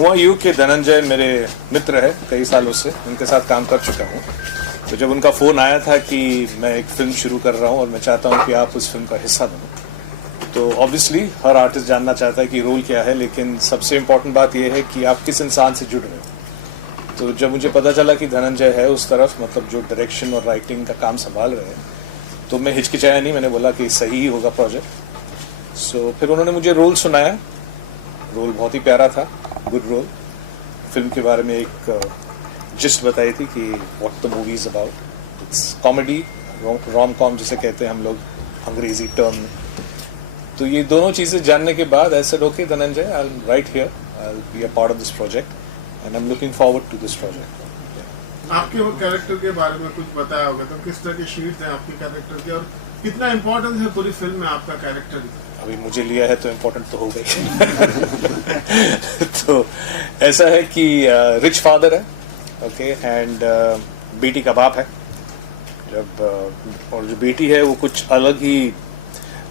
हुआ यूँ कि धनंजय मेरे मित्र है, कई सालों से उनके साथ काम कर चुका हूँ। तो जब उनका फ़ोन आया था कि मैं एक फ़िल्म शुरू कर रहा हूँ और मैं चाहता हूँ कि आप उस फिल्म का हिस्सा बनो, तो ऑब्वियसली हर आर्टिस्ट जानना चाहता है कि रोल क्या है, लेकिन सबसे इम्पॉर्टेंट बात यह है कि आप किस इंसान से जुड़ रहे हो। तो जब मुझे पता चला कि धनंजय है उस तरफ, मतलब जो डायरेक्शन और राइटिंग का काम संभाल रहे हैं, तो मैं हिचकिचाया नहीं, मैंने बोला कि सही ही होगा प्रोजेक्ट। सो फिर उन्होंने मुझे रोल सुनाया। रोल बहुत ही प्यारा था, गुड रोल। फिल्म के बारे में एक जिस्ट बताई थी कि what the movie is about. It's comedy, rom com जिसे कहते हैं हम लोग अंग्रेजी टर्म में। तो ये दोनों चीज़ें जानने के बाद I said okay Dhananjay, I will right here, I will be a part of this project and I am looking forward to this project. आपके वो कैरेक्टर के बारे में कुछ बताया होगा, तो किस तरह के शीट्स हैं आपके कैरेक्टर के और कितना इम्पोर्टेंस है पूरी फिल्म में आपका कैरेक्टर? अभी मुझे लिया है तो इम्पोर्टेंट तो हो गई। तो ऐसा है कि रिच फादर है, ओके, एंड बेटी का बाप है। जब और जो बेटी है वो कुछ अलग ही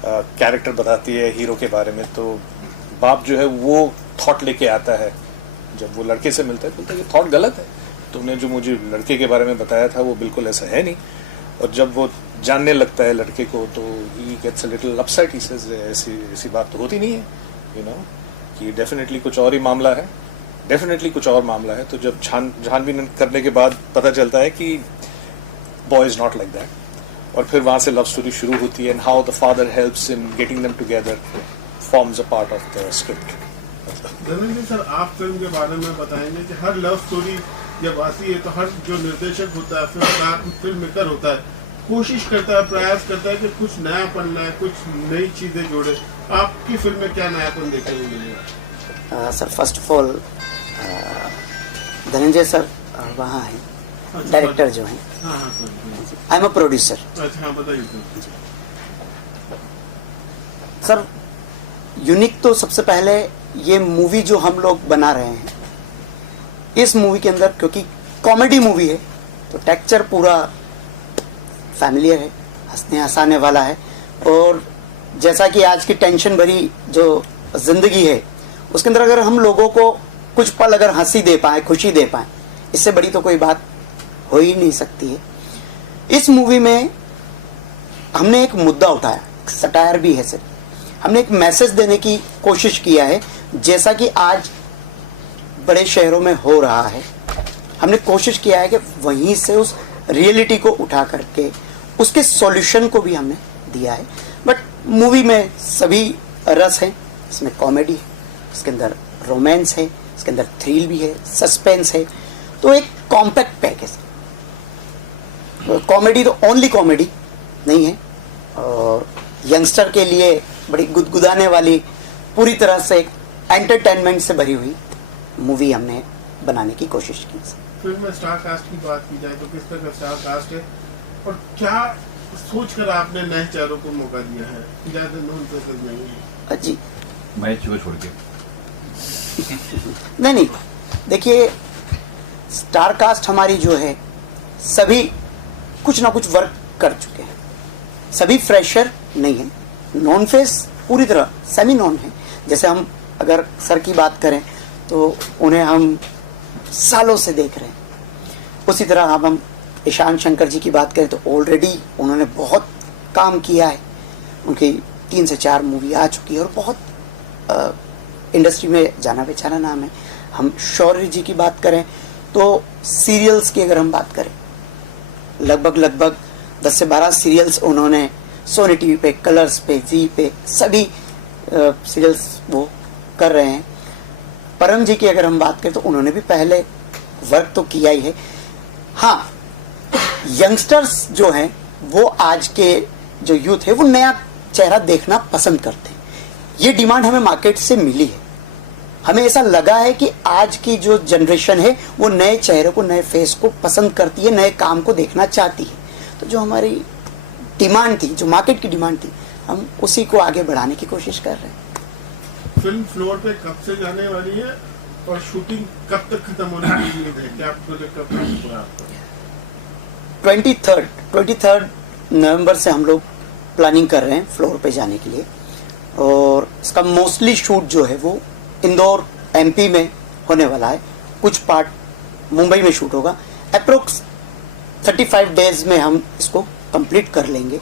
कैरेक्टर बताती है हीरो के बारे में। तो बाप जो है वो थॉट लेके आता है, जब वो लड़के से मिलता है बोलता है कि थॉट गलत है, तुमने जो मुझे लड़के के बारे में बताया था वो बिल्कुल ऐसा है नहीं। और जब वो जानने लगता है लड़के को तो he gets a little upset, he says ऐसी बात तो होती नहीं है, यू नो, कि डेफिनेटली कुछ और ही मामला है, डेफिनेटली कुछ और मामला है। तो जब छानबीन करने के बाद पता चलता है कि boy is not like that, और फिर वहाँ से लव स्टोरी शुरू होती है and how the father helps in getting them together forms a part of the script. Dhananjay sir, आप फिल्म के बारे में बताएंगे कि हर लव स्टोरी जब आती है तो हर जो निर्देशक होता है, फिल्म मेकर होता है, कोशिश करता है, प्रयास करता है कि कुछ नयापन लाए, कुछ नई चीजें जोड़े। आपकी फिल्म में क्या नयापन देखने को मिलेगा? Sir first of all Dhananjay sir वहाँ हैं, अच्छा, डायरेक्टर जो हैं। हाँ sir, I am a producer. अच्छा हाँ, बताइए सर। यूनिक तो सबसे पहले ये मूवी जो हम लोग बना रहे हैं, इस मूवी के अंदर क्योंकि कॉमेडी मूवी है तो टेक्चर पूरा फैमिलियर है, हंसने हंसाने वाला है। और जैसा कि आज की टेंशन भरी जो जिंदगी है उसके अंदर अगर हम लोगों को कुछ पल अगर हंसी दे पाए, खुशी दे पाए, इससे बड़ी तो कोई बात हो ही नहीं सकती है। इस मूवी में हमने एक मुद्दा उठाया, सटायर भी है सर, हमने एक मैसेज देने की कोशिश किया है। जैसा कि आज बड़े शहरों में हो रहा है, हमने कोशिश किया है कि वहीं से उस रियलिटी को उठा करके उसके सॉल्यूशन को भी हमने दिया है। बट मूवी में सभी रस हैं, इसमें कॉमेडी है, इसके अंदर रोमांस है, इसके अंदर थ्रिल भी है, सस्पेंस है। तो एक कॉम्पैक्ट पैक है। कॉमेडी तो ओनली कॉमेडी नहीं है, और यंगस्टर के लिए बड़ी गुदगुदाने वाली, पूरी तरह से एंटरटेनमेंट से भरी हुई मूवी हमने बनाने की कोशिश की। फिल्म में स्टार कास्ट की बात की जाए तो किस तरह का स्टार कास्ट है और क्या सोचकर आपने नए चेहरों को मौका दिया है? ज्यादा नॉन फेसेस नहीं है जी, मैं छोड़ के नहीं, देखिए स्टार कास्ट हमारी जो है सभी कुछ ना कुछ वर्क कर चुके हैं, सभी फ्रेशर नहीं है, नॉन फेस पूरी तरह सेमी नॉन है। जैसे हम अगर सर की बात करें तो उन्हें हम सालों से देख रहे हैं। उसी तरह अब हम ईशान शंकर जी की बात करें तो ऑलरेडी उन्होंने बहुत काम किया है, उनकी 3 से 4 मूवी आ चुकी है और बहुत इंडस्ट्री में जाना पहचाना नाम है। हम शौर्य जी की बात करें तो सीरियल्स की अगर हम बात करें, लगभग 10 से 12 सीरियल्स उन्होंने सोनी टीवी पे, कलर्स पे, जी पे, सभी सीरियल्स वो कर रहे हैं। परम जी की अगर हम बात करें तो उन्होंने भी पहले वर्क तो किया ही है। हाँ, यंगस्टर्स जो हैं वो आज के जो यूथ है वो नया चेहरा देखना पसंद करते हैं। ये डिमांड हमें मार्केट से मिली है। हमें ऐसा लगा है कि आज की जो जनरेशन है वो नए चेहरे को, नए फेस को पसंद करती है, नए काम को देखना चाहती है। तो जो हमारी डिमांड थी, जो मार्केट की डिमांड थी, हम उसी को आगे बढ़ाने की कोशिश कर रहे हैं। फिल्म फ्लोर पे कब से जाने वाली है और शूटिंग कब तक खत्म होने की उम्मीद है? क्या प्रोजेक्ट कब तक पूरा आपका? 23 नवंबर से हम लोग प्लानिंग कर रहे हैं फ्लोर पे जाने के लिए, और इसका मोस्टली शूट जो है वो इंदौर एमपी में होने वाला है, कुछ पार्ट मुंबई में शूट होगा। अप्रोक्स 35 डेज में हम इसको कंप्लीट कर लेंगे।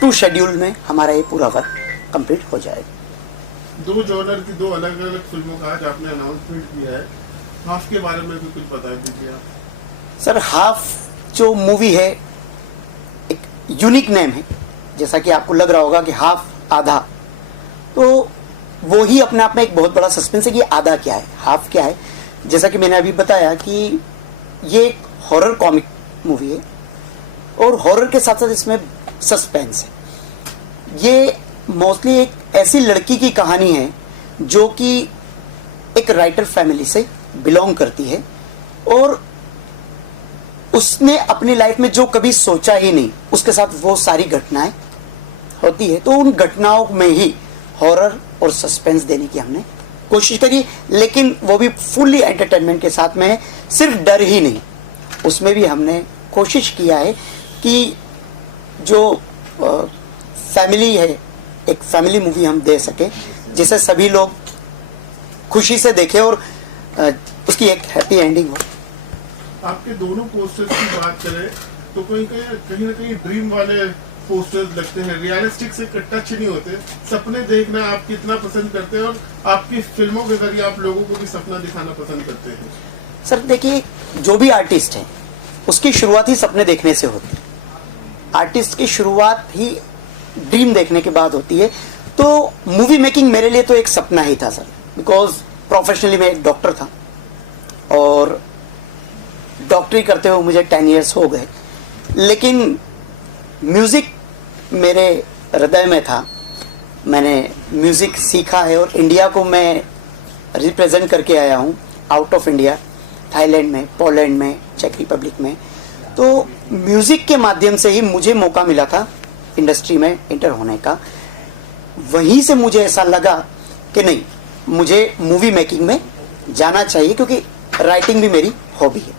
2 शेड्यूल में हमारा ये पूरा वर्क कंप्लीट हो जाएगा। 2 जॉनर की 2 अलग अलग फिल्मों का आज आपने अनाउंसमेंट किया है, हाफ के बारे में भी कुछ बता दीजिए आप। सर हाफ जो मूवी है एक यूनिक नेम है, जैसा कि आपको लग रहा होगा कि हाफ आधा, तो वो ही अपने आप में एक बहुत बड़ा सस्पेंस है कि आधा क्या है, हाफ क्या है। जैसा कि मैंने अभी बताया कि ये एक हॉरर कॉमिक मूवी है और हॉरर के साथ साथ इसमें सस्पेंस है। ये मोस्टली एक ऐसी लड़की की कहानी है जो कि एक राइटर फैमिली से बिलोंग करती है और उसने अपनी लाइफ में जो कभी सोचा ही नहीं उसके साथ वो सारी घटनाएं होती है। तो उन घटनाओं में ही हॉरर और सस्पेंस देने की हमने कोशिश करी, लेकिन वो भी फुल्ली एंटरटेनमेंट के साथ में है, सिर्फ डर ही नहीं। उसमें भी हमने कोशिश किया है कि जो फैमिली है, एक फैमिली मूवी हम दे सके जिसे सभी लोग खुशी से देखें और उसकी एक हैप्पी एंडिंग हो। आपके दोनों पोस्टर्स की बात करें तो कहीं ना कहीं ड्रीम वाले पोस्टर्स लगते हैं, रियलिस्टिक से टच नहीं होते। सपने देखना आप कितना पसंद करते हैं और आपकी फिल्मों के जरिए आप लोगों को भी सपना दिखाना पसंद करते हैं? सर देखिए, जो भी आर्टिस्ट है उसकी शुरुआत ही सपने देखने से होती है। आर्टिस्ट की शुरुआत ही ड्रीम देखने के बाद होती है। तो मूवी मेकिंग मेरे लिए तो एक सपना ही था सर, बिकॉज प्रोफेशनली मैं एक डॉक्टर था और डॉक्टरी करते हुए मुझे 10 इयर्स हो गए, लेकिन म्यूज़िक मेरे हृदय में था। मैंने म्यूज़िक सीखा है और इंडिया को मैं रिप्रेजेंट करके आया हूँ आउट ऑफ इंडिया, थाईलैंड में, पोलैंड में, चेक रिपब्लिक में। तो म्यूज़िक के माध्यम से ही मुझे मौका मिला था इंडस्ट्री में एंटर होने का। वहीं से मुझे ऐसा लगा कि नहीं, मुझे मूवी मेकिंग में जाना चाहिए क्योंकि राइटिंग भी मेरी हॉबी है।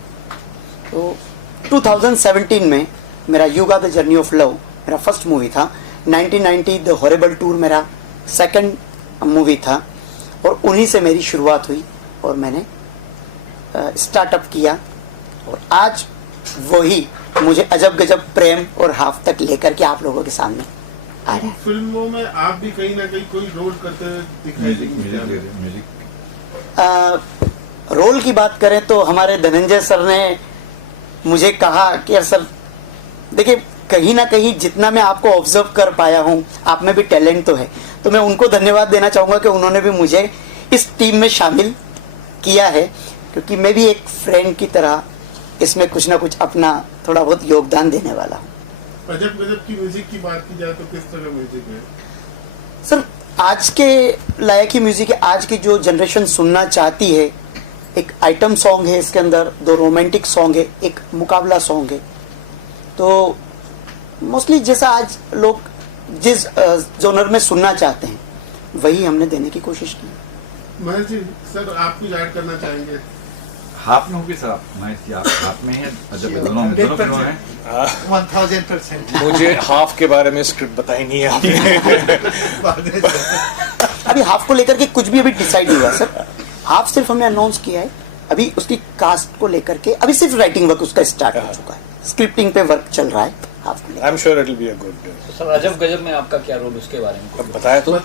तो 2017 में मेरा you got the journey of love मेरा फर्स्ट मूवी था। 1990 द हॉरिबल टूर मेरा सेकंड मूवी था और उन्हीं से मेरी शुरुआत हुई और मैंने स्टार्टअप किया और आज वही मुझे अजब गजब प्रेम और हाफ तक लेकर के आप लोगों के सामने आ रहा है। फिल्मों में आप भी कहीं ना कहीं कोई रोल करते हुए दिखाई देंगे। रोल की बात करें तो हमारे धनंजय सर ने मुझे कहा कि यार सर देखिए, कहीं ना कहीं जितना मैं आपको ऑब्जर्व कर पाया हूँ आप में भी टैलेंट तो है, तो मैं उनको धन्यवाद देना चाहूँगा कि उन्होंने भी मुझे इस टीम में शामिल किया है, क्योंकि मैं भी एक फ्रेंड की तरह इसमें कुछ ना कुछ अपना थोड़ा बहुत योगदान देने वाला हूँ। अजब गजब की म्यूजिक की बात की जाए तो किस तरह म्यूजिक है? सर आज के लायक ही म्यूजिक है, आज की जो जनरेशन सुनना चाहती है। एक आइटम सॉन्ग है इसके अंदर, 2 रोमांटिक सॉन्ग है, एक मुकाबला सॉन्ग है। तो मोस्टली जैसा आज लोग जिस जोनर में सुनना चाहते हैं वही हमने देने की कोशिश की। महेश जी, सर आप कुछ ऐड करना चाहेंगे? हाफ में होगी सर, आप महेश जी आप हाफ में हैं, अजब दोनों फिल्मों हैं। 1000%। मुझे हाफ के बारे में स्क्रिप्ट बताई नहीं है आपने। अभी हाफ को लेकर के कुछ भी अभी डिसाइड नहीं हुआ सर। हाफ सिर्फ हमने अनाउंस किया है, अभी उसकी कास्ट को लेकर के अभी सिर्फ राइटिंग वर्क उसका स्टार्ट हो चुका है, स्क्रिप्टिंग पे वर्क चल रहा है हाफ को लेकर। I am sure it will be a good. Sir अजब गजब में आपका क्या रोल, उसके बारे में अब बताया तो।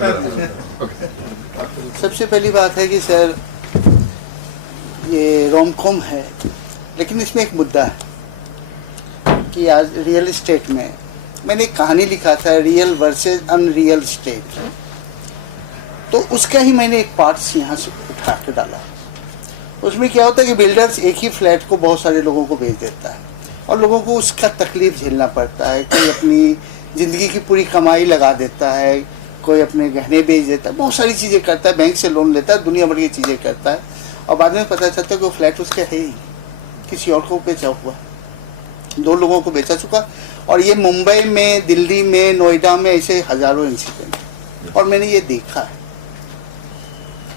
सबसे पहली बात है कि सर ये रोमकॉम है, लेकिन इसमें एक मुद्दा है कि आज रियल एस्टेट में मैंने एक कहानी लिखा था, रियल वर्सेस अनरियल स्टेट। तो उसका ही मैंने एक पार्ट्स यहाँ से उठा के डाला। उसमें क्या होता है कि बिल्डर्स एक ही फ्लैट को बहुत सारे लोगों को बेच देता है और लोगों को उसका तकलीफ झेलना पड़ता है। कोई अपनी ज़िंदगी की पूरी कमाई लगा देता है, कोई अपने गहने बेच देता है, बहुत सारी चीज़ें करता है, बैंक से लोन लेता है, दुनिया भर की चीज़ें करता है और बाद में पता चलता है कि वो फ्लैट उसका है ही, किसी और को बेचा हुआ, 2 लोगों को बेचा चुका। और ये मुंबई में, दिल्ली में, नोएडा में ऐसे हज़ारों इंसिडेंट और मैंने ये देखा है।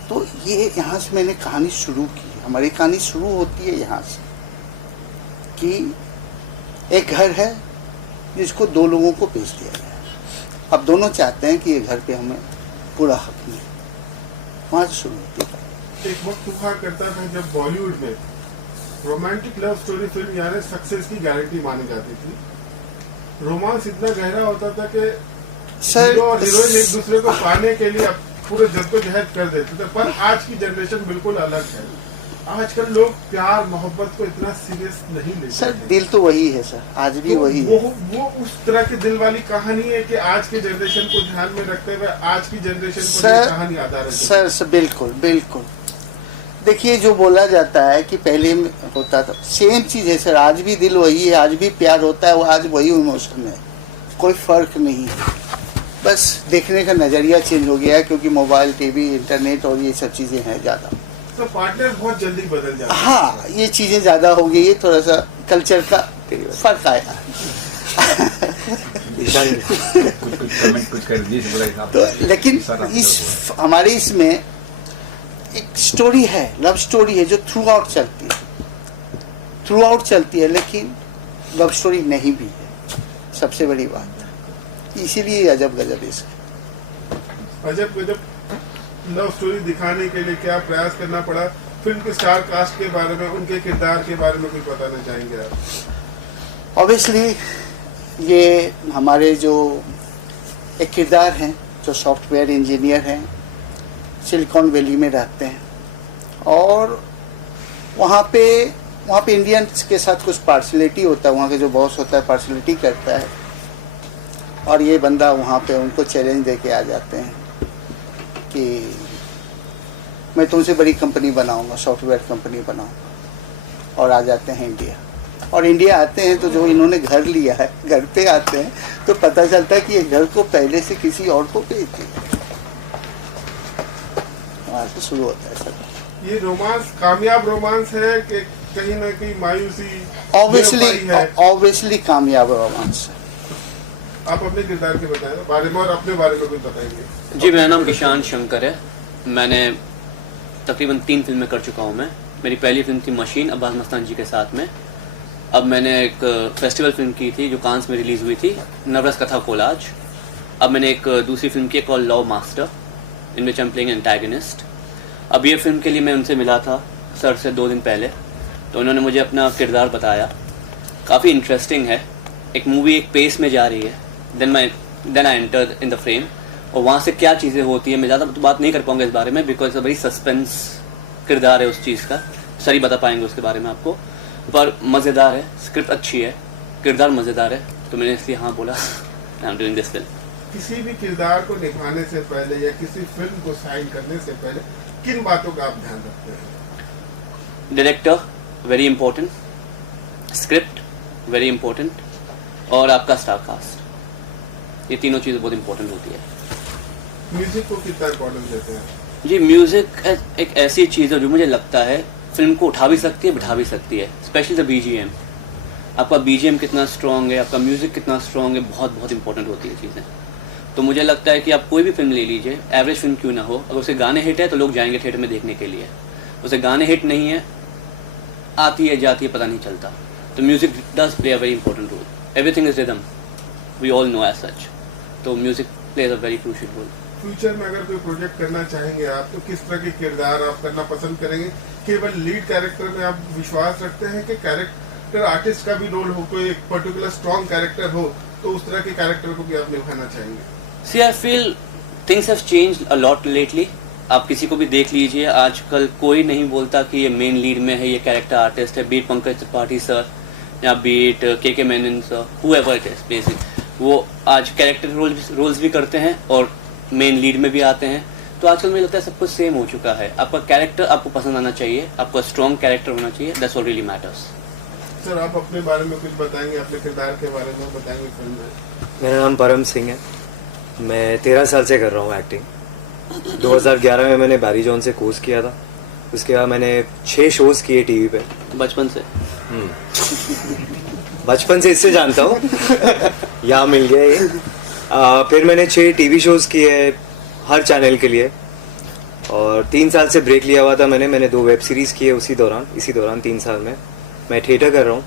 तो ये यहाँ से मैंने कहानी शुरू की। हमारी कहानी शुरू होती है यहाँ से कि एक घर है जिसको 2 लोगों को बेच दिया गया है। अब दोनों चाहते हैं कि ये घर पे हमें पूरा हक मिले, वहाँ से शुरू होती है। एक वक्त हुआ करता था जब बॉलीवुड में रोमांटिक लव स्टोरी फिल्म यानी सक्सेस की गारंटी मानी जाती थी। रोमांस इतना गहरा होता था कि सर हीरो और हीरोइन एक दूसरे को पाने के लिए पूरे जद्दोजहद कर देते थे। पर आज की जनरेशन बिल्कुल अलग है। आजकल लोग प्यार मोहब्बत को इतना सीरियस नहीं लेते सर हैं। दिल तो वही है सर, आज भी तो वही है। वो उस तरह की दिल वाली कहानी है कि आज के जनरेशन को ध्यान में रखते हुए आज की जनरेशन को ये सर कहानी आधार है। सर बिल्कुल बिल्कुल। देखिए जो बोला जाता है कि पहले में होता था, सेम चीज है सर। आज भी दिल वही है, आज भी प्यार होता है, वो आज वही इमोशन है, कोई फर्क नहीं है। बस देखने का नजरिया चेंज हो गया है क्योंकि मोबाइल, टीवी, इंटरनेट और ये सब चीजें हैं ज्यादा। तो पार्टनर बहुत जल्दी बदल जाते हैं। हाँ, ये चीजें ज्यादा हो गई है, थोड़ा सा कल्चर का फर्क आया। कुछ कर दीजिए बोला हिसाब तो से। लेकिन सर, आप इस लोग- हमारे इसमें एक स्टोरी है, लव स्टोरी है जो थ्रू आउट चलती है, थ्रू आउट चलती है, लेकिन लव स्टोरी नहीं भी है, सबसे बड़ी बात। इसीलिए अजब गजब इसका। अजब गजब लव स्टोरी दिखाने के लिए क्या प्रयास करना पड़ा? फिल्म के स्टार कास्ट के बारे में, उनके किरदार के बारे में कुछ बताना चाहेंगे आप? ऑब्वियसली ये हमारे जो एक किरदार हैं जो सॉफ्टवेयर इंजीनियर हैं, सिलिकॉन वैली में रहते हैं और वहाँ पे इंडियंस के साथ कुछ पार्शलिटी होता है। वहाँ के जो बॉस होता है पार्शलिटी करता है और ये बंदा वहाँ पे उनको चैलेंज दे के आ जाते हैं कि मैं तुमसे बड़ी कंपनी बनाऊंगा, सॉफ्टवेयर कंपनी बनाऊंगा। और आ जाते हैं इंडिया। और इंडिया आते हैं तो जो इन्होंने घर लिया है, घर पे आते हैं तो पता चलता है कि ये घर को पहले से किसी और को बेच दिया। वहाँ से शुरू होता है सर। ये रोमांस कामयाब रोमांस है कि कहीं ना कहीं मायूसी? ऑब्वियसली कामयाब रोमांस है। आप अपने किरदार के बताएं बारे में और अपने बारे में कुछ बताएंगे। जी, मेरा नाम ईशान शंकर है। मैंने तकरीबन 3 फिल्में कर चुका हूँ मैं। मेरी पहली फिल्म थी मशीन, अब्बास मस्तान जी के साथ में। अब मैंने एक फेस्टिवल फिल्म की थी जो कांस में रिलीज़ हुई थी, नवरस कथा कोलाज। अब मैंने एक दूसरी फिल्म की call love master, in which I am playing antagonist. अब ये फिल्म के लिए मैं उनसे मिला था सर से 2 दिन पहले, तो उन्होंने मुझे अपना किरदार बताया। काफ़ी इंटरेस्टिंग है। एक मूवी एक पेस में जा रही है, then I enter in the frame, और वहाँ से क्या चीज़ें होती है मैं ज़्यादा तो बात नहीं कर पाऊंगा इस बारे में, बिकॉज वेरी सस्पेंस किरदार है उस चीज़ का। सर ही बता पाएंगे उसके बारे में आपको, पर मज़ेदार है, स्क्रिप्ट अच्छी है, किरदार मज़ेदार है, तो मैंने इसलिए हाँ बोला I am doing this film. किसी भी किरदार को निभाने से पहले या किसी फिल्म को साइन करने से पहले किन बातों का आप ध्यान रखते हैं? Director very important, script very important, और आपका स्टार कास्ट, ये तीनों चीज़ें बहुत इंपॉर्टेंट होती है। म्यूजिक को कितना इम्पोर्टेंस देते हैं? जी, म्यूज़िक एक ऐसी चीज़ है जो मुझे लगता है फिल्म को उठा भी सकती है, बिठा भी सकती है, स्पेशली द बीजीएम। आपका बीजीएम कितना स्ट्रॉन्ग है, आपका म्यूज़िक कितना स्ट्रॉन्ग है, बहुत बहुत इंपॉर्टेंट होती है चीज़ें। तो मुझे लगता है कि आप कोई भी फिल्म ले लीजिए, एवरेज फिल्म क्यों ना हो, अगर उसके गाने हिट है तो लोग जाएंगे थिएटर में देखने के लिए। उसे गाने हिट नहीं है, आती है जाती है पता नहीं चलता। तो music does play a very important role. Everything is rhythm, we all know as such, तो music plays a very crucial role. Future में अगर कोई प्रोजेक्ट करना चाहेंगे आप, तो किस तरह के किरदार आप करना पसंद करेंगे? केवल लीड कैरेक्टर में आप विश्वास रखते हैं कि कैरेक्टर आर्टिस्ट का भी रोल हो, कोई एक पर्टिकुलर स्ट्रॉन्ग कैरेक्टर हो तो उस तरह के कैरेक्टर को भी आप निभाना चाहेंगे? See I feel things have changed a lot lately. आप किसी को भी देख लीजिए, आजकल कोई नहीं बोलता कि ये मेन लीड में है, ये कैरेक्टर आर्टिस्ट है, बीट पंकज त्रिपाठी सर या beat K Menon sir, however it is basic, वो आज कैरेक्टर रोल्स भी करते हैं और मेन लीड में भी आते हैं। तो आजकल मुझे लगता है सब कुछ सेम हो चुका है। आपका कैरेक्टर आपको पसंद आना चाहिए, आपका स्ट्रॉन्ग कैरेक्टर होना चाहिए, that's what really matters. Sir आप अपने बारे में कुछ बताएंगे, अपने किरदार के बारे में बताएंगे फिल्म में? मेरा नाम परम सिंह है। मैं 13 साल से कर रहा हूँ एक्टिंग। 2011 में मैंने बैरी जॉन से कोर्स किया था। उसके बाद मैंने 6 शोज़ किए टीवी पे। बचपन से बचपन से इससे जानता हूँ यहाँ मिल गया ये। फिर मैंने 6 टीवी शोज़ किए हर चैनल के लिए, और 3 साल से ब्रेक लिया हुआ था मैंने 2 वेब सीरीज़ किए इसी दौरान 3 साल में। मैं थिएटर कर रहा हूँ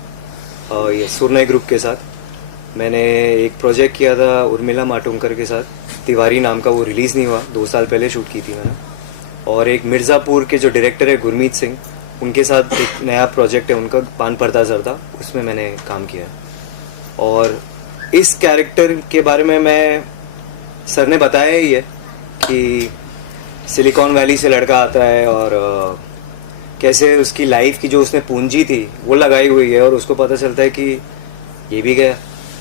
और ये सुरनई ग्रुप के साथ। मैंने एक प्रोजेक्ट किया था उर्मिला माटुंकर के साथ, तिवारी नाम का, वो रिलीज़ नहीं हुआ, 2 साल पहले शूट की थी मैंने। और एक मिर्ज़ापुर के जो डायरेक्टर है गुरमीत सिंह, उनके साथ एक नया प्रोजेक्ट है उनका, पान पर्दा जरदा, उसमें मैंने काम किया है। और इस कैरेक्टर के बारे में मैं, सर ने बताया ही है कि सिलिकॉन वैली से लड़का आता है और कैसे उसकी लाइफ की जो उसने पूंजी थी वो लगाई हुई है और उसको पता चलता है कि ये भी गया,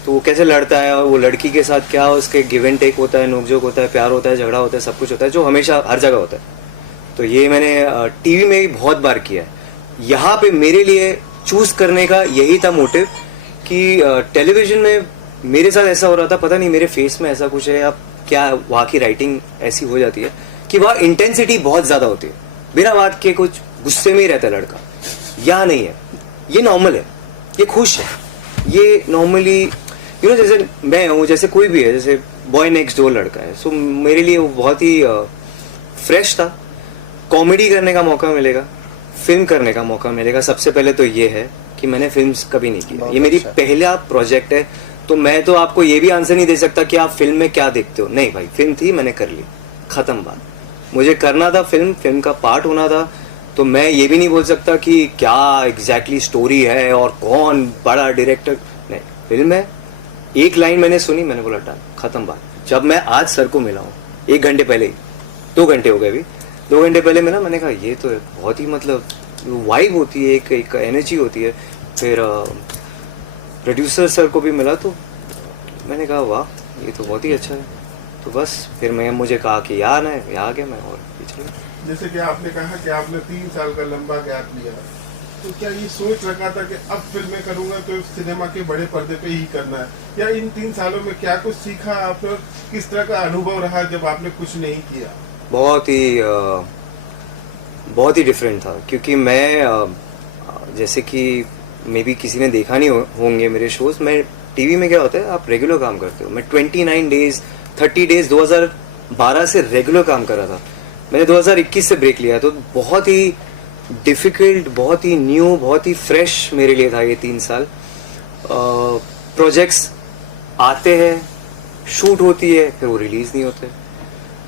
तो वो कैसे लड़ता है और वो लड़की के साथ क्या उसके गिव एंड टेक होता है, नोकझोंक होता है, प्यार होता है, झगड़ा होता है, सब कुछ होता है जो हमेशा हर जगह होता है। तो ये मैंने टीवी में भी बहुत बार किया है। यहाँ पे मेरे लिए चूज करने का यही था मोटिव कि टेलीविजन में मेरे साथ ऐसा हो रहा था, पता नहीं मेरे फेस में ऐसा कुछ है या क्या, वहाँ की राइटिंग ऐसी हो जाती है कि वहाँ इंटेंसिटी बहुत ज़्यादा होती है, बिना बात के कुछ गुस्से में ही रहता है लड़का। यहाँ नहीं है, ये नॉर्मल है, ये खुश है, ये नॉर्मली जैसे मैं हूँ, जैसे कोई भी है, जैसे बॉय नेक्स्ट डोर लड़का है। सो मेरे लिए वो बहुत ही फ्रेश था। कॉमेडी करने का मौका मिलेगा, फिल्म करने का मौका मिलेगा। सबसे पहले तो ये है कि मैंने फिल्म्स कभी नहीं की, ये मेरी पहला प्रोजेक्ट है। तो मैं तो आपको ये भी आंसर नहीं दे सकता कि आप फिल्म में क्या देखते हो, नहीं भाई, फिल्म थी, मैंने कर ली, खत्म बात। मुझे करना था फिल्म का पार्ट होना था। तो मैं ये भी नहीं बोल सकता कि क्या एग्जैक्टली स्टोरी है और कौन बड़ा डायरेक्टर, नहीं, फिल्म है, एक लाइन मैंने सुनी, मैंने बोला डन, खत्म बात। जब मैं आज सर को मिला हूँ 1 घंटे पहले ही, 2 घंटे हो गए अभी, 2 घंटे पहले मिला, मैंने कहा ये तो बहुत ही मतलब वाइब होती है, एक एनर्जी होती है। फिर प्रोड्यूसर सर को भी मिला तो मैंने कहा वाह, ये तो बहुत ही अच्छा है। तो बस फिर मुझे कहा कि यहाँ आना है, यहाँ आ गया मैं और पीछे। जैसे कि आपने कहा कि आपने 3 साल का लंबा गैप लिया, तो क्या ये सोच रखा था कि अब फिल्में करूंगा तो सिनेमा के बड़े पर्दे पे ही करना है, या इन 3 सालों में क्या कुछ सीखा आपने, किस तरह का अनुभव रहा जब आपने कुछ नहीं किया? बहुत ही डिफरेंट था, क्योंकि मैं जैसे कि मे बी किसी ने देखा नहीं होंगे मेरे शोज, मैं टीवी में क्या होता है, आप रेगुलर काम करते हो। मैं 29 डेज 30 डेज 2012 से रेगुलर काम कर रहा था। मैंने 2021 से ब्रेक लिया, तो बहुत ही डिफ़िकल्ट, बहुत ही न्यू, बहुत ही फ्रेश मेरे लिए था ये 3 साल। प्रोजेक्ट्स आते हैं, शूट होती है, फिर वो रिलीज़ नहीं होते,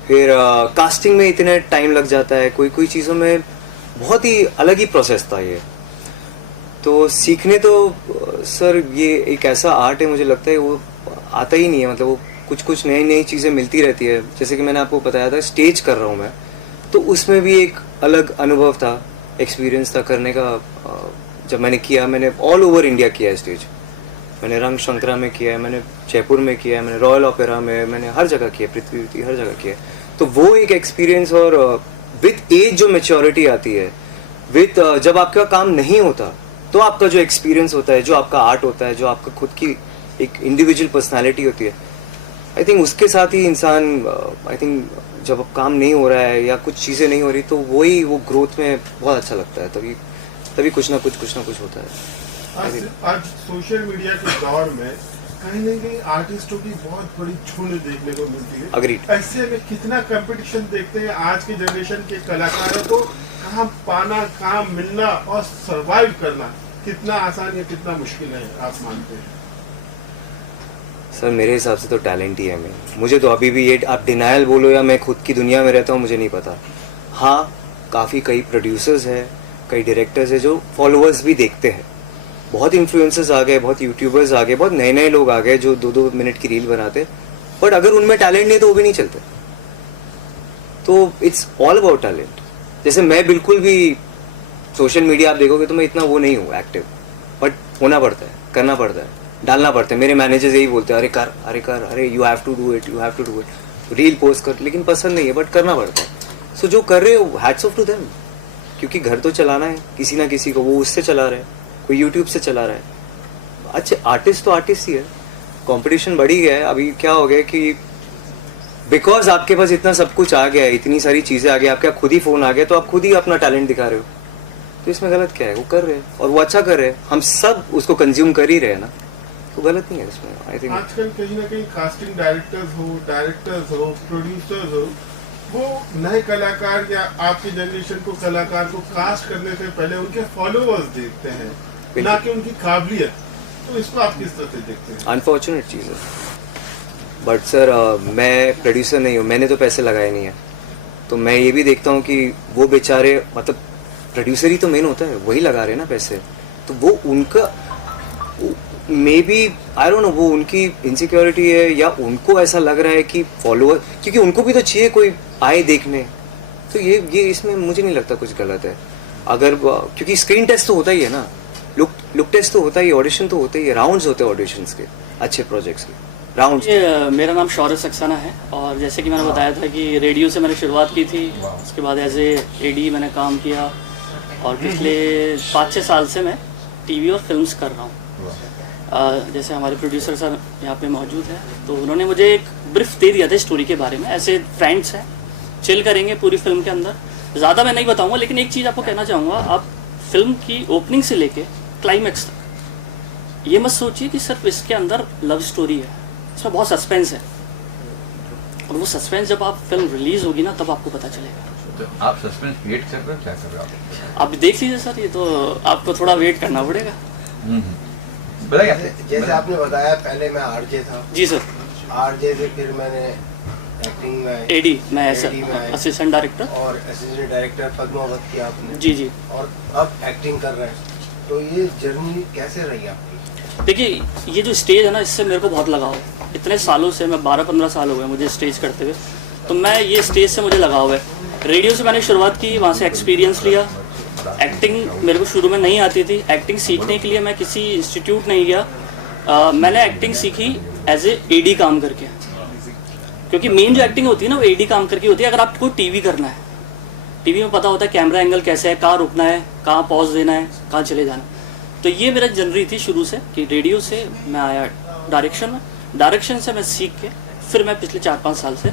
फिर कास्टिंग में इतने टाइम लग जाता है, कोई चीज़ों में बहुत ही अलग ही प्रोसेस था ये। तो सीखने तो सर ये एक ऐसा आर्ट है, मुझे लगता है वो आता ही नहीं है, मतलब वो कुछ नई चीज़ें मिलती रहती है। जैसे कि मैंने आपको बताया था स्टेज कर रहा हूँ मैं, तो उसमें भी एक अलग अनुभव था, एक्सपीरियंस था करने का। जब मैंने किया, मैंने ऑल ओवर इंडिया किया है स्टेज, मैंने रंग शंकरा में किया है, मैंने जयपुर में किया है, मैंने रॉयल ओपेरा में, मैंने हर जगह किया, पृथ्वी हर जगह किया है। तो वो एक एक्सपीरियंस, और विथ एज जो मैच्योरिटी आती है, विथ जब आपका काम नहीं होता तो आपका जो एक्सपीरियंस होता है, जो आपका आर्ट होता है, जो आपका खुद की एक इंडिविजुअल पर्सनैलिटी होती है, आई थिंक उसके साथ ही इंसान, आई थिंक जब काम नहीं हो रहा है या कुछ चीज़ें नहीं हो रही, तो वो ग्रोथ में बहुत अच्छा लगता है। तभी कुछ ना कुछ होता है। आज सोशल मीडिया के दौर में कहीं न कहीं आर्टिस्टों की बहुत बड़ी झुंड देखने को मिलती है। Agreed. ऐसे में कितना कंपटीशन देखते हैं आज के जनरेशन के कलाकारों को, कहाँ पाना, कहाँ मिलना और सरवाइव करना कितना आसान या कितना मुश्किल है, आप मानते हैं? सर मेरे हिसाब से तो टैलेंट ही है। मुझे तो अभी भी ये, आप डिनायल बोलो या मैं खुद की दुनिया में रहता हूँ, मुझे नहीं पता। हाँ, कई प्रोड्यूसर्स हैं, कई डायरेक्टर्स हैं जो फॉलोअर्स भी देखते हैं, बहुत इन्फ्लुएंसर्स आ गए, बहुत यूट्यूबर्स आ गए, बहुत नए लोग आ गए जो 2-2 मिनट की रील बनाते, बट अगर उनमें टैलेंट नहीं तो वो भी नहीं चलते। तो इट्स ऑल अबाउट टैलेंट। जैसे मैं बिल्कुल भी सोशल मीडिया आप देखोगे तो मैं इतना वो नहीं हूँ एक्टिव, बट होना पड़ता है, करना पड़ता है, डालना पड़ता है। मेरे मैनेजर्स यही बोलते हैं, अरे you have to do it, reel post कर, लेकिन पसंद नहीं है बट करना पड़ता है। सो जो कर रहे हो, हैट्स ऑफ टू देम, क्योंकि घर तो चलाना है किसी ना किसी को, वो उससे चला रहे हैं, कोई यूट्यूब से चला रहा है। अच्छे आर्टिस्ट तो आर्टिस्ट ही है। कंपटीशन बढ़ी गया है, अभी क्या हो गया कि बिकॉज आपके पास इतना सब कुछ आ गया है, इतनी सारी चीज़ें आ गई, आपके खुद ही फ़ोन आ गया, तो आप खुद ही अपना टैलेंट दिखा रहे हो। तो इसमें गलत क्या है? वो कर रहे हैं और वो अच्छा कर रहे हैं, हम सब उसको कंज्यूम कर ही रहे हैं ना, तो गलत नहीं है इसमें। आई थिंक आजकल कहीं ना कहीं कास्टिंग डायरेक्टर्स हो, प्रोड्यूसर्स हो, वो नए कलाकार या आपके जनरेशन को कलाकार को कास्ट करने से पहले उनके फॉलोअर्स देखते हैं, ना कि उनकी काबिलियत। तो इसको आप किस तरह से देखते हैं? अनफॉर्चुनेट चीज़ है, बट सर मैं प्रोड्यूसर नहीं हूँ, मैंने तो पैसे लगाए नहीं है, तो मैं ये भी देखता हूँ कि वो बेचारे मतलब प्रोड्यूसर ही तो मेन होता है, वही लगा रहे हैं ना पैसे, तो वो उनका maybe I don't know वो उनकी इनसिक्योरिटी है या उनको ऐसा लग रहा है कि फॉलोअर, क्योंकि उनको भी तो चाहिए कोई आए देखने, तो ये इसमें मुझे नहीं लगता कुछ गलत है। अगर क्योंकि स्क्रीन टेस्ट तो होता ही है ना, लुक टेस्ट तो होता ही है, ऑडिशन तो होता ही है, राउंड्स होते हैं ऑडिशंस के, अच्छे प्रोजेक्ट्स के राउंड्स। मेरा नाम शौर्य सक्सेना है और जैसे कि मैंने बताया था कि रेडियो से मैंने शुरुआत की थी, उसके बाद एज एडी मैंने काम किया और पिछले 5-6 साल से मैं टीवी और फिल्म्स कर रहा हूँ। जैसे हमारे प्रोड्यूसर सर यहाँ पे मौजूद हैं, तो उन्होंने मुझे एक ब्रीफ दे दिया था स्टोरी के बारे में, ऐसे फ्रेंड्स हैं, चिल करेंगे पूरी फिल्म के अंदर, ज़्यादा मैं नहीं बताऊँगा, लेकिन एक चीज़ आपको कहना चाहूँगा, आप फिल्म की ओपनिंग से लेके क्लाइमैक्स तक ये मत सोचिए कि सिर्फ इसके अंदर लव स्टोरी है, इसमें बहुत सस्पेंस है और वो सस्पेंस जब आप फिल्म रिलीज होगी ना तब आपको पता चलेगा। तो आप सस्पेंस क्रिएट कर रहे हो, क्या कर रहे हो आप देख लीजिए सर, ये तो आपको थोड़ा वेट करना पड़ेगा। बताइए। जैसे आपने बताया पहले मैं आरजे था। जी सर। आरजे से फिर मैंने एक्टिंग में एडी मैं असिस्टेंट डायरेक्टर और असिस्टेंट डायरेक्टर पद्मावत किया आपने। जी जी। और अब एक्टिंग कर रहे हैं, तो ये जर्नी कैसे रही आपकी? देखिए ये जो स्टेज है ना, इससे मेरे को बहुत लगाव है, इतने सालों से, मैं 12-15 साल हो गए मुझे स्टेज करते हुए, तो मैं ये स्टेज से मुझे लगाव है। रेडियो से मैंने शुरुआत की, वहाँ से एक्सपीरियंस लिया। एक्टिंग मेरे को शुरू में नहीं आती थी, एक्टिंग सीखने के लिए मैं किसी इंस्टीट्यूट नहीं गया, मैंने एक्टिंग सीखी एज एडी काम करके, क्योंकि मेन जो एक्टिंग होती है ना वो एडी काम करके होती है। अगर आपको टीवी करना है, टीवी में पता होता है कैमरा एंगल कैसे है, कहाँ रुकना है, कहाँ पॉज देना है, कहाँ चले जाना, तो ये मेरा जर्नी थी शुरू से कि रेडियो से मैं आया डायरेक्शन में, डायरेक्शन से मैं सीख के फिर मैं पिछले 4-5 साल से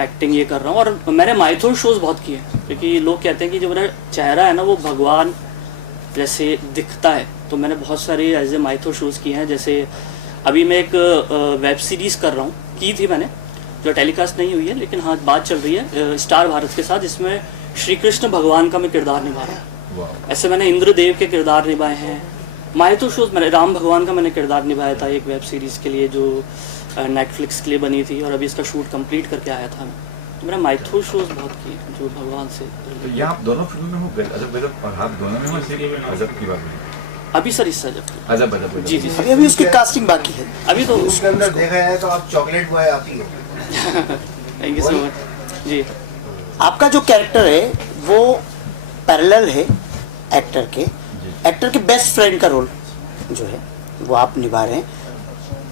एक्टिंग ये कर रहा हूँ। और मैंने माइथोल शोज़ बहुत किए, क्योंकि लोग कहते हैं कि जो मेरा चेहरा है ना वो भगवान जैसे दिखता है, तो मैंने बहुत सारे एज ए माइथोल शोज़ किए हैं। जैसे अभी मैं एक वेब सीरीज़ कर रहा हूँ, की थी मैंने, जो टेलीकास्ट नहीं हुई है, लेकिन हाँ बात चल रही है स्टार भारत के साथ, जिसमें श्री कृष्ण भगवान का मैं किरदार निभा रहा हूँ। ऐसे मैंने इंद्रदेव के किरदार निभाए हैं। माइथो शोज़ मैंने राम भगवान का मैंने किरदार निभाया था एक वेब सीरीज़ के लिए जो नेटफ्लिक्स के लिए बनी थी, और अभी इसका शूट कंप्लीट करके आया था मैं। तो मैंने माइथो शोज़ बहुत किए जो भगवान से। तो ये आप दोनों फिल्मों में हो गए, अजब गजब, और आप दोनों में हो, सिर्फ अजब की बात नहीं। अभी सर इस अजब अजब जी जी अभी उसकी कास्टिंग बाकी है, अभी तो उसके अंदर देखा जाए तो आप चॉकलेट बॉय आप ही हो। थैंक यू सो मच जी। आपका जो कैरेक्टर है वो पैरेलल है एक्टर के बेस्ट फ्रेंड का रोल जो है वो आप निभा रहे हैं।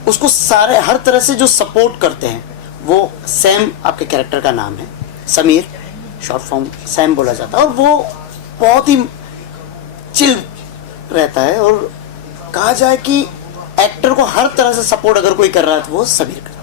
उसको सारे हर तरह से जो सपोर्ट करते हैं वो सैम, आपके कैरेक्टर का नाम है समीर, शॉर्ट फॉर्म सैम बोला जाता है, और वो बहुत ही चिल रहता है, और कहा जाए कि एक्टर को हर तरह से सपोर्ट अगर कोई कर रहा है तो वो समीर करता है।